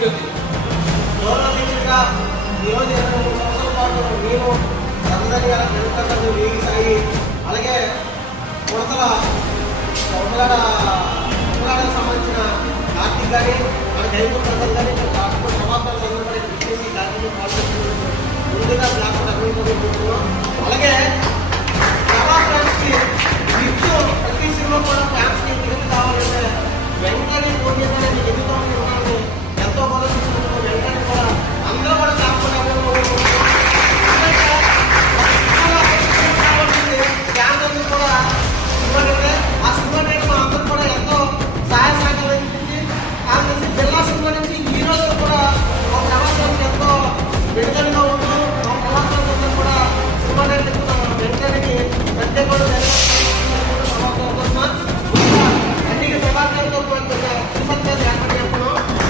ఉంటుంది. గౌరవనీయంగా ఈరోజు 23 సంవత్సరాల పాటు నేను అందరి వెనుకలు వేగిసాయి. అలాగే ఉమ్మలాడకు సంబంధించిన కార్తీక్ కానీ మన జైపూర్ ప్రజలు కానీ రాష్ట్ర సమాచార సందర్భంగా కృషి కార్యక్రమం పాల్గొంటున్నారు. ముందుగా బ్లాక్ అభివృద్ధి. అలాగే చాలా ఫ్యాన్స్కి ప్రతి సినిమా కూడా ఫ్యాన్స్కి ఎందుకు కావాలంటే వెంటనే ఫోన్ చేయాలని ఎందుకు